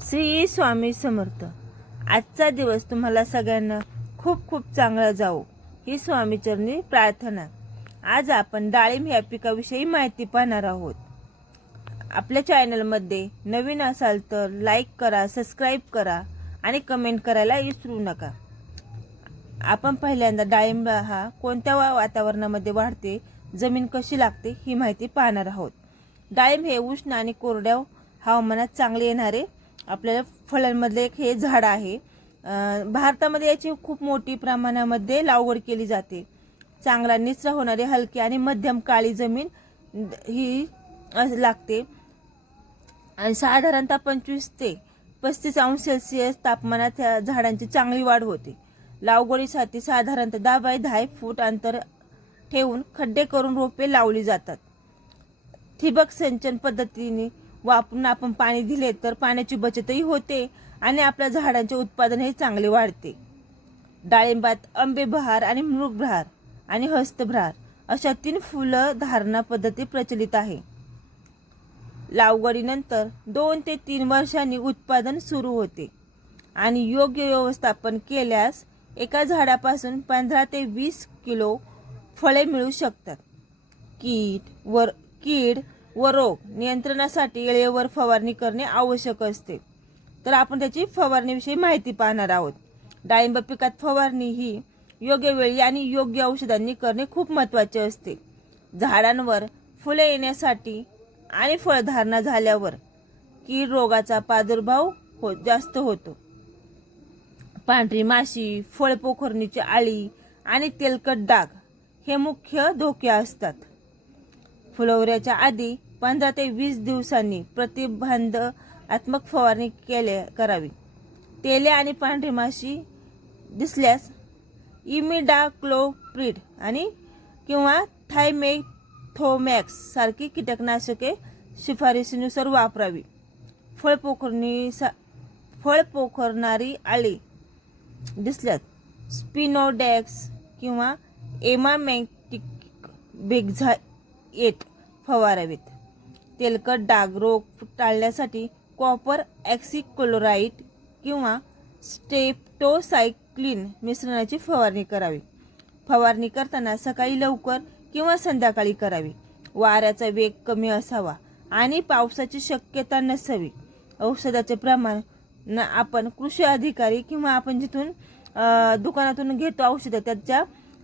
श्री स्वामी समर्थ। आजचा दिवस तुम्हाला सगळ्यांना खूप खूप चांगला जावो ही स्वामीचरणी प्रार्थना। आज आपण डाळिंब या पिकाविषयी माहिती पाहणार आहोत। आपल्या चॅनलमध्ये नवीन असाल तर लाईक करा, सबस्क्राईब करा आणि कमेंट करायला विसरू नका। आपण पहिल्यांदा डाळिंब हा कोणत्या वातावरणामध्ये वाढते, जमीन कशी लागते ही माहिती पाहणार आहोत। डाळिंब हे उष्ण आणि कोरड्या हवामानात चांगले येणारे आपल्याला फळांमधले एक हे झाड आहे। भारतामध्ये याची खूप मोठी प्रमाणामध्ये लागवड केली जाते। चांगला निचरा होणारे हलकी आणि मध्यम काळी जमीन ही लागते आणि साधारणतः 25 ते 35 अंश सेल्सिअस तापमानात या झाडांची चांगली वाढ होते। लागवडीसाठी साधारणतः 10 बाय 10 फूट अंतर ठेवून खड्डे करून रोपे लावली जातात। ठिबक सिंचन पद्धतीने वापरून आपण पाणी दिले तर पाण्याची बचतही होते आणि आपल्या झाडांचे उत्पादनही चांगले वाढते। डाळिंबात आंबेबहार आणि मृगबहार आणि हस्तबहार अशा 3 फुलं धारणा पद्धती प्रचलित आहे। लागवडीनंतर 2 ते 3 वर्षांनी उत्पादन सुरू होते आणि योग्य व्यवस्थापन केल्यास एका झाडापासून 15 ते 20 किलो फळे मिळू शकतात। कीड व रोग नियंत्रणासाठी वेळेवर फवारणी करणे आवश्यक असते। तर आपण त्याची फवारणीविषयी माहिती पाहणार आहोत। डाळिंब पिकात फवारणी ही योग्य वेळी आणि योग्य औषधांनी करणे खूप महत्त्वाचे असते। झाडांवर फुले येण्यासाठी आणि फळधारणा झाल्यावर कीड रोगाचा प्रादुर्भाव जास्त होतो। पांढरी माशी, फळ पोखरणीची आळी आणि तेलकट डाग हे मुख्य धोके असतात। फुलवऱ्याच्या आधी 15 ते 20 दिवसांनी प्रतिबंधात्मक फवारणी करावी। तेले आणि पांढरी माशी दिसल्यास इमिडाक्लोप्रिड आणि किंवा थायमेथोमॅक्स सारखी कीटकनाशके शिफारसीनुसार वापरावी। फळ पोखरणारी आळी दिसल्यास स्पिनोडेक्स किंवा एमामेक्टिक बेक्झाएट फवारावेत। तेलकट डाग रोग टाळण्यासाठी कॉपर ऑक्सीक्लोराइड किंवा स्ट्रेप्टोसाइक्लिन मिश्रणाची फवारणी करावी। फवारणी करताना सकाळी लवकर किंवा संध्याकाळी करावी। वाऱ्याचा वेग कमी असावा आणि पावसाची शक्यता नसावी। औषधाचे प्रमाण आपण कृषी अधिकारी किंवा आपण जिथून दुकानातून घेतो औषधं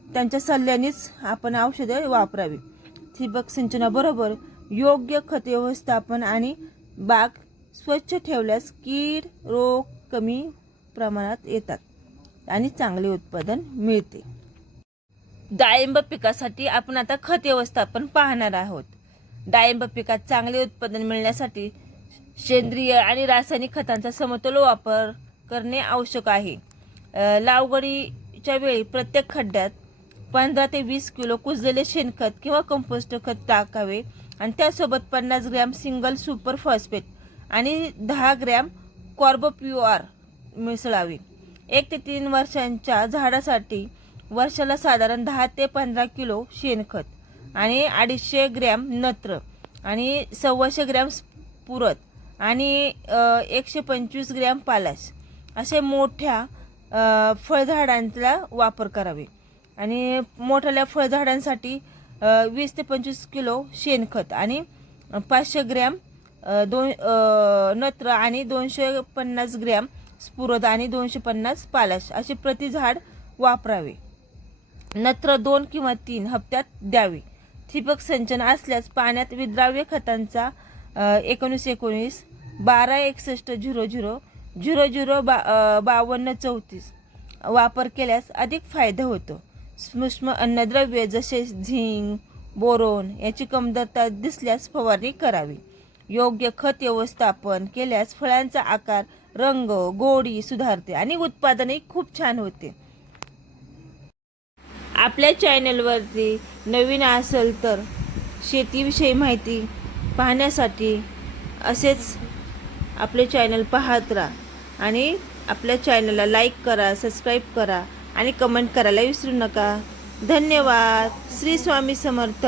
त्यांच्या सल्ल्यानेच आपण औषधे वापरावी। ठिबक सिंचनाबरोबर योग्य खत व्यवस्थापन आणि बाग स्वच्छ ठेवल्यास कीड रोग कमी प्रमाणात येतात आणि चांगले उत्पादन मिळते। डाळिंब पिकासाठी आपण आता खत व्यवस्थापन पाहणार आहोत। डाळिंब पिकात चांगले उत्पादन मिळण्यासाठी सेंद्रिय आणि रासायनिक खतांचा समतोल वापर करणे आवश्यक आहे। लागवडीच्या वेळी प्रत्येक खड्ड्यात 15 ते 20 किलो कुजलेले शेणखत किंवा कंपोस्ट खत टाकावे आणि त्यासोबत 50 ग्रॅम सिंगल सुपर फॉस्फेट आणि 10 ग्रॅम कार्बोप्युआर मिसळावे। 1 ते 3 वर्षांच्या झाडासाठी वर्षाला साधारण 10 ते 15 किलो शेणखत आणि 250 ग्रॅम नत्र आणि 125 ग्रॅम स्फुरद आणि 125 ग्रॅम पालाश असे मोठ्या फळझाडांचा वापर करावे। आणि मोठ्या फळझाडांसाठी 20 ते 25 किलो शेणखत आणि 500 ग्रॅम नत्र आणि 250 ग्रॅम स्फुरद आणि 250 पालाश असे प्रति झाड वापरावे। नत्र 2 किंवा 3 हप्त्यात द्यावे। ठिबक सिंचन असल्यास पाण्यात विद्राव्य खतांचा 19-19 12-61-00 00-52-34 वापर केल्यास अधिक फायदा होतो। सूक्ष्म अन्नद्रव्ये जसे झिंक बोरोन याची कमतरता दिसल्यास फवारणी करावी। योग्य खत व्यवस्थापन केल्यास फळांचा आकार रंग गोडी सुधारते आणि उत्पादनही खूप छान होते। आपल्या चॅनलवरती नवीन असेल तर शेतीविषयी माहिती पाहण्यासाठी असेच आपले चॅनल पाहत राहा आणि आपल्या चॅनलला लाईक करा, सबस्क्राईब करा आणि कमेंट करायला विसरू नका। धन्यवाद। श्री स्वामी समर्थ।